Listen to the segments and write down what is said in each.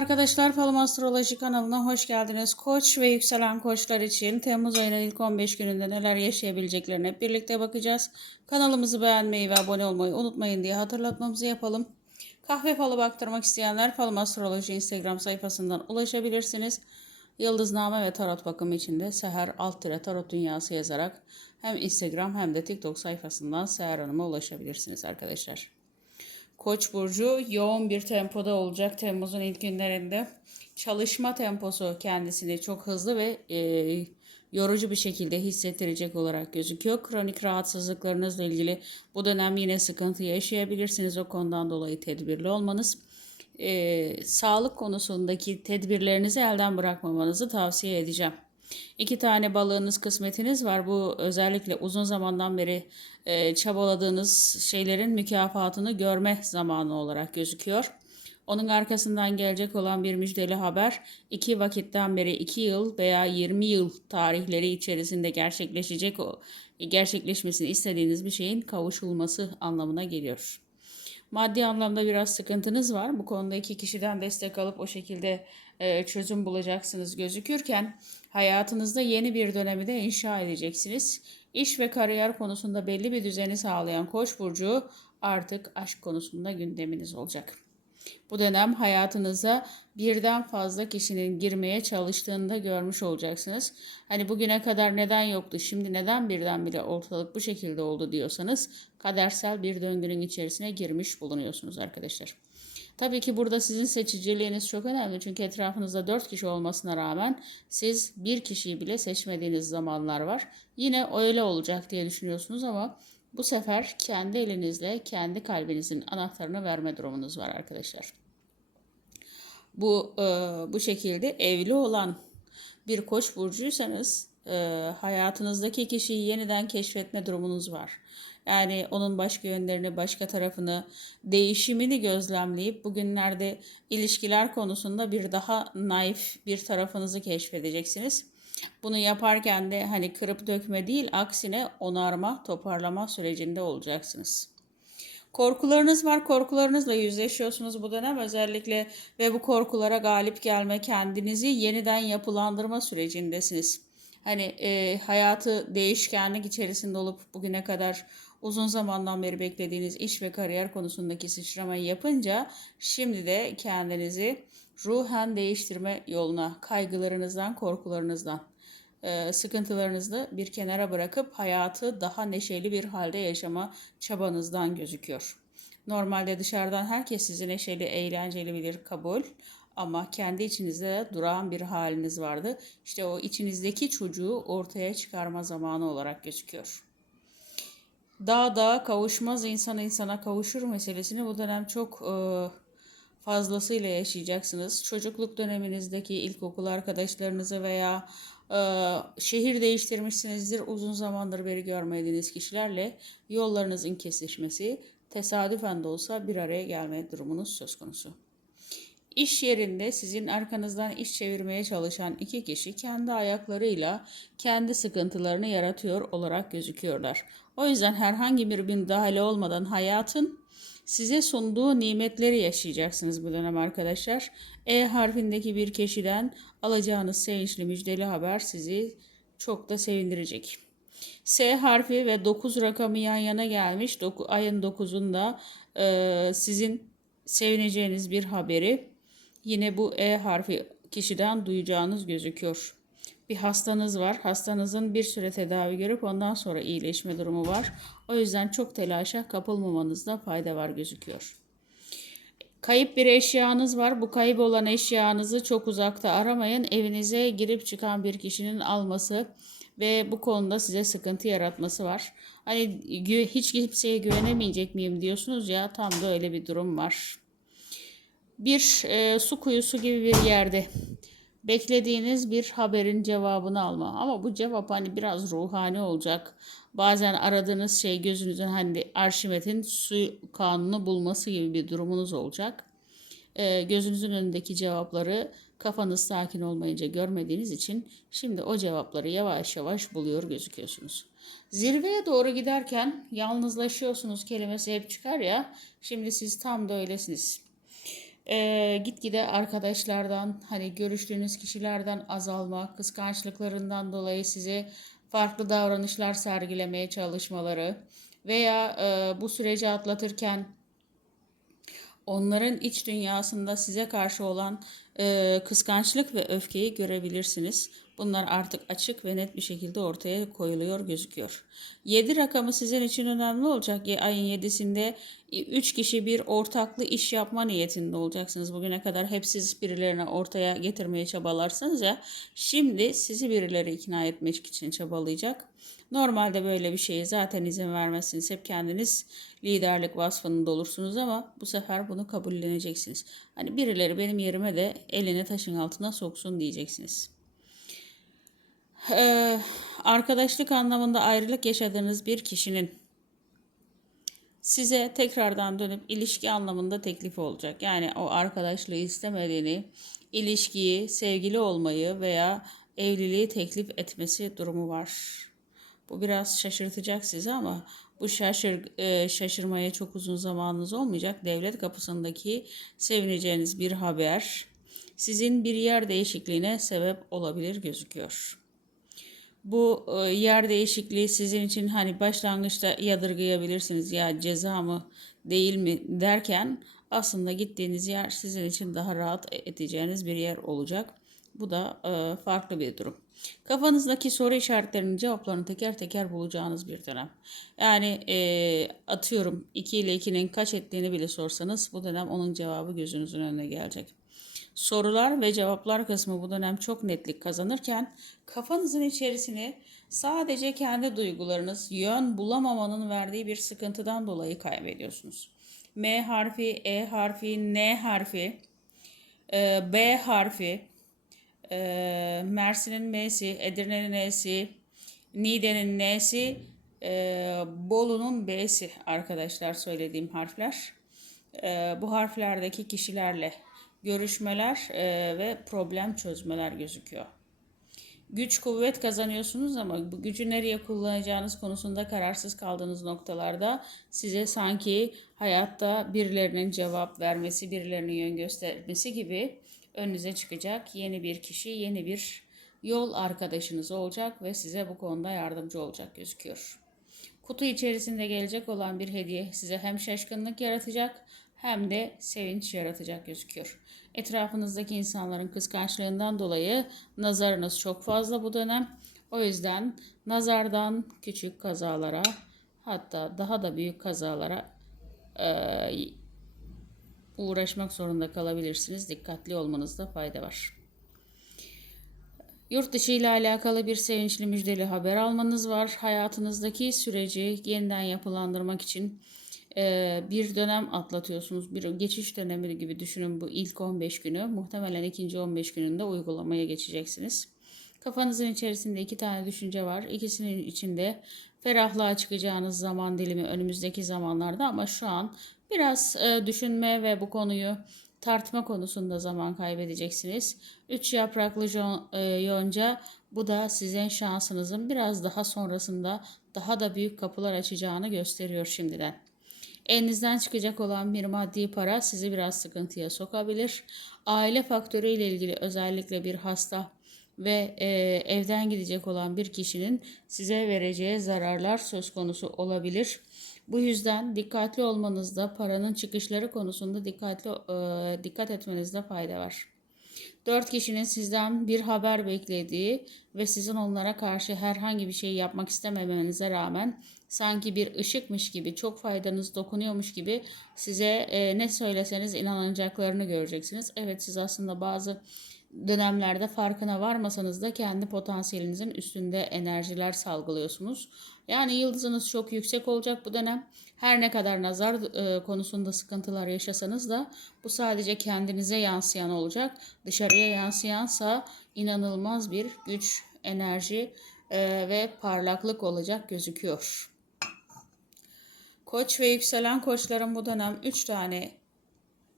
arkadaşlar Falım Astroloji kanalına hoş geldiniz. Koç ve yükselen koçlar için Temmuz ayının ilk 15 gününde neler yaşayabileceklerine birlikte bakacağız. Kanalımızı beğenmeyi ve abone olmayı unutmayın diye hatırlatmamızı yapalım. Kahve falı baktırmak isteyenler Falım Astroloji Instagram sayfasından ulaşabilirsiniz. Yıldızname ve tarot bakımı için de Seher alt tarot dünyası yazarak hem Instagram hem de TikTok sayfasından Seher Hanım'a ulaşabilirsiniz arkadaşlar. Koç burcu yoğun bir tempoda olacak Temmuz'un ilk günlerinde. Çalışma temposu kendisini çok hızlı ve e, yorucu bir şekilde hissettirecek olarak gözüküyor. Kronik rahatsızlıklarınızla ilgili bu dönem yine sıkıntı yaşayabilirsiniz. O konudan dolayı tedbirli olmanız. E, sağlık konusundaki tedbirlerinizi elden bırakmamanızı tavsiye edeceğim. İki tane balığınız, kısmetiniz var. Bu özellikle uzun zamandan beri e, çabaladığınız şeylerin mükafatını görme zamanı olarak gözüküyor. Onun arkasından gelecek olan bir müjdeli haber iki vakitten beri 2 yıl veya 20 yıl tarihleri içerisinde gerçekleşecek o gerçekleşmesini istediğiniz bir şeyin kavuşulması anlamına geliyor. Maddi anlamda biraz sıkıntınız var. Bu konuda iki kişiden destek alıp o şekilde çözüm bulacaksınız gözükürken hayatınızda yeni bir dönemi de inşa edeceksiniz. İş ve kariyer konusunda belli bir düzeni sağlayan Koç burcu artık aşk konusunda gündeminiz olacak. Bu dönem hayatınıza birden fazla kişinin girmeye çalıştığını da görmüş olacaksınız. Hani bugüne kadar neden yoktu, şimdi neden birdenbire ortalık bu şekilde oldu diyorsanız kadersel bir döngünün içerisine girmiş bulunuyorsunuz arkadaşlar. Tabii ki burada sizin seçiciliğiniz çok önemli. Çünkü etrafınızda dört kişi olmasına rağmen siz bir kişiyi bile seçmediğiniz zamanlar var. Yine öyle olacak diye düşünüyorsunuz ama bu sefer kendi elinizle kendi kalbinizin anahtarını verme durumunuz var arkadaşlar. Bu e, bu şekilde evli olan bir koç burcuysanız e, hayatınızdaki kişiyi yeniden keşfetme durumunuz var. Yani onun başka yönlerini, başka tarafını, değişimini gözlemleyip bugünlerde ilişkiler konusunda bir daha naif bir tarafınızı keşfedeceksiniz. Bunu yaparken de hani kırıp dökme değil, aksine onarma, toparlama sürecinde olacaksınız. Korkularınız var, korkularınızla yüzleşiyorsunuz bu dönem özellikle ve bu korkulara galip gelme, kendinizi yeniden yapılandırma sürecindesiniz. Hani e, hayatı değişkenlik içerisinde olup bugüne kadar uzun zamandan beri beklediğiniz iş ve kariyer konusundaki sıçramayı yapınca şimdi de kendinizi ruhen değiştirme yoluna, kaygılarınızdan, korkularınızdan, e, sıkıntılarınızı bir kenara bırakıp hayatı daha neşeli bir halde yaşama çabanızdan gözüküyor. Normalde dışarıdan herkes sizi neşeli, eğlenceli bilir, kabul. Ama kendi içinizde duran bir haliniz vardı. İşte o içinizdeki çocuğu ortaya çıkarma zamanı olarak gözüküyor. Dağ dağa kavuşmaz, insan insana kavuşur meselesini bu dönem çok e, fazlasıyla yaşayacaksınız. Çocukluk döneminizdeki ilkokul arkadaşlarınızı veya e, şehir değiştirmişsinizdir. Uzun zamandır beri görmediğiniz kişilerle yollarınızın kesişmesi, tesadüfen de olsa bir araya gelme durumunuz söz konusu. İş yerinde sizin arkanızdan iş çevirmeye çalışan iki kişi kendi ayaklarıyla kendi sıkıntılarını yaratıyor olarak gözüküyorlar. O yüzden herhangi bir müdahale olmadan hayatın size sunduğu nimetleri yaşayacaksınız bu dönem arkadaşlar. E harfindeki bir kişiden alacağınız sevinçli müjdeli haber sizi çok da sevindirecek. S harfi ve 9 rakamı yan yana gelmiş. Doku, ayın 9'unda e, sizin sevineceğiniz bir haberi yine bu E harfi kişiden duyacağınız gözüküyor. Bir hastanız var. Hastanızın bir süre tedavi görüp ondan sonra iyileşme durumu var. O yüzden çok telaşa kapılmamanızda fayda var gözüküyor. Kayıp bir eşyanız var. Bu kayıp olan eşyanızı çok uzakta aramayın. Evinize girip çıkan bir kişinin alması ve bu konuda size sıkıntı yaratması var. Hani hiç kimseye güvenemeyecek miyim diyorsunuz ya tam da öyle bir durum var. Bir e, su kuyusu gibi bir yerde beklediğiniz bir haberin cevabını alma. Ama bu cevap hani biraz ruhani olacak. Bazen aradığınız şey gözünüzün hani Arşimet'in su kanunu bulması gibi bir durumunuz olacak. E, gözünüzün önündeki cevapları kafanız sakin olmayınca görmediğiniz için şimdi o cevapları yavaş yavaş buluyor gözüküyorsunuz. Zirveye doğru giderken yalnızlaşıyorsunuz kelimesi hep çıkar ya. Şimdi siz tam da öylesiniz Ee, gitgide arkadaşlardan hani görüştüğünüz kişilerden azalma, kıskançlıklarından dolayı size farklı davranışlar sergilemeye çalışmaları veya e, bu süreci atlatırken onların iç dünyasında size karşı olan e, kıskançlık ve öfkeyi görebilirsiniz. Bunlar artık açık ve net bir şekilde ortaya koyuluyor gözüküyor. 7 rakamı sizin için önemli olacak. Ayın 7'sinde 3 kişi bir ortaklı iş yapma niyetinde olacaksınız. Bugüne kadar hep siz birilerine ortaya getirmeye çabalarsınız ya. Şimdi sizi birileri ikna etmek için çabalayacak. Normalde böyle bir şeye zaten izin vermezsiniz. Hep kendiniz liderlik vasfında olursunuz ama bu sefer bunu kabulleneceksiniz. Hani birileri benim yerime de elini taşın altına soksun diyeceksiniz. Ee, arkadaşlık anlamında ayrılık yaşadığınız bir kişinin size tekrardan dönüp ilişki anlamında teklifi olacak. Yani o arkadaşlığı istemediğini, ilişkiyi, sevgili olmayı veya evliliği teklif etmesi durumu var. Bu biraz şaşırtacak sizi ama bu şaşır, e, şaşırmaya çok uzun zamanınız olmayacak. Devlet kapısındaki sevineceğiniz bir haber sizin bir yer değişikliğine sebep olabilir gözüküyor. Bu e, yer değişikliği sizin için hani başlangıçta yadırgayabilirsiniz ya ceza mı değil mi derken aslında gittiğiniz yer sizin için daha rahat edeceğiniz bir yer olacak. Bu da e, farklı bir durum. Kafanızdaki soru işaretlerinin cevaplarını teker teker bulacağınız bir dönem. Yani e, atıyorum 2 ile 2'nin kaç ettiğini bile sorsanız bu dönem onun cevabı gözünüzün önüne gelecek. Sorular ve cevaplar kısmı bu dönem çok netlik kazanırken kafanızın içerisine sadece kendi duygularınız yön bulamamanın verdiği bir sıkıntıdan dolayı kaybediyorsunuz. M harfi, E harfi, N harfi, e, B harfi, e, Mersin'in M'si, Edirne'nin N'si, Niğde'nin N'si, e, Bolu'nun B'si arkadaşlar söylediğim harfler. Bu harflerdeki kişilerle görüşmeler e, ve problem çözmeler gözüküyor. Güç kuvvet kazanıyorsunuz ama bu gücü nereye kullanacağınız konusunda kararsız kaldığınız noktalarda size sanki hayatta birilerinin cevap vermesi, birilerinin yön göstermesi gibi önünüze çıkacak yeni bir kişi, yeni bir yol arkadaşınız olacak ve size bu konuda yardımcı olacak gözüküyor. Kutu içerisinde gelecek olan bir hediye size hem şaşkınlık yaratacak hem de sevinç yaratacak gözüküyor. Etrafınızdaki insanların kıskançlığından dolayı nazarınız çok fazla bu dönem. O yüzden nazardan küçük kazalara hatta daha da büyük kazalara e, uğraşmak zorunda kalabilirsiniz. Dikkatli olmanızda fayda var. Yurt dışı ile alakalı bir sevinçli müjdeli haber almanız var. Hayatınızdaki süreci yeniden yapılandırmak için bir dönem atlatıyorsunuz. Bir geçiş dönemi gibi düşünün bu ilk 15 günü. Muhtemelen ikinci 15 gününde uygulamaya geçeceksiniz. Kafanızın içerisinde iki tane düşünce var. İkisinin içinde ferahlığa çıkacağınız zaman dilimi önümüzdeki zamanlarda ama şu an biraz düşünme ve bu konuyu tartma konusunda zaman kaybedeceksiniz. Üç yapraklı yonca bu da sizin şansınızın biraz daha sonrasında daha da büyük kapılar açacağını gösteriyor şimdiden. Elinizden çıkacak olan bir maddi para sizi biraz sıkıntıya sokabilir. Aile faktörü ile ilgili özellikle bir hasta ve e, evden gidecek olan bir kişinin size vereceği zararlar söz konusu olabilir. Bu yüzden dikkatli olmanızda paranın çıkışları konusunda dikkatli e, dikkat etmenizde fayda var. Dört kişinin sizden bir haber beklediği ve sizin onlara karşı herhangi bir şey yapmak istememenize rağmen sanki bir ışıkmış gibi, çok faydanız dokunuyormuş gibi size e, ne söyleseniz inanacaklarını göreceksiniz. Evet siz aslında bazı dönemlerde farkına varmasanız da kendi potansiyelinizin üstünde enerjiler salgılıyorsunuz. Yani yıldızınız çok yüksek olacak bu dönem. Her ne kadar nazar e, konusunda sıkıntılar yaşasanız da bu sadece kendinize yansıyan olacak. Dışarıya yansıyansa inanılmaz bir güç, enerji e, ve parlaklık olacak gözüküyor. Koç ve yükselen koçların bu dönem 3 tane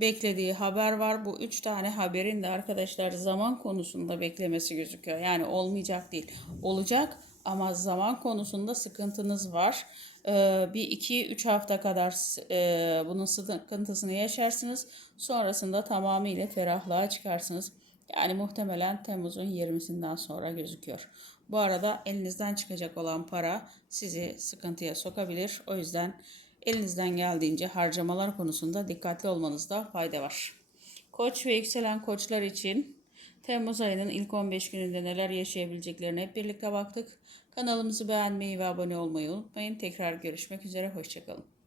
beklediği haber var. Bu üç tane haberin de arkadaşlar zaman konusunda beklemesi gözüküyor. Yani olmayacak değil. Olacak ama zaman konusunda sıkıntınız var. Ee, bir iki üç hafta kadar e, bunun sıkıntısını yaşarsınız. Sonrasında tamamıyla ferahlığa çıkarsınız. Yani muhtemelen Temmuz'un 20'sinden sonra gözüküyor. Bu arada elinizden çıkacak olan para sizi sıkıntıya sokabilir. O yüzden elinizden geldiğince harcamalar konusunda dikkatli olmanızda fayda var. Koç ve yükselen koçlar için Temmuz ayının ilk 15 gününde neler yaşayabileceklerine hep birlikte baktık. Kanalımızı beğenmeyi ve abone olmayı unutmayın. Tekrar görüşmek üzere, hoşçakalın.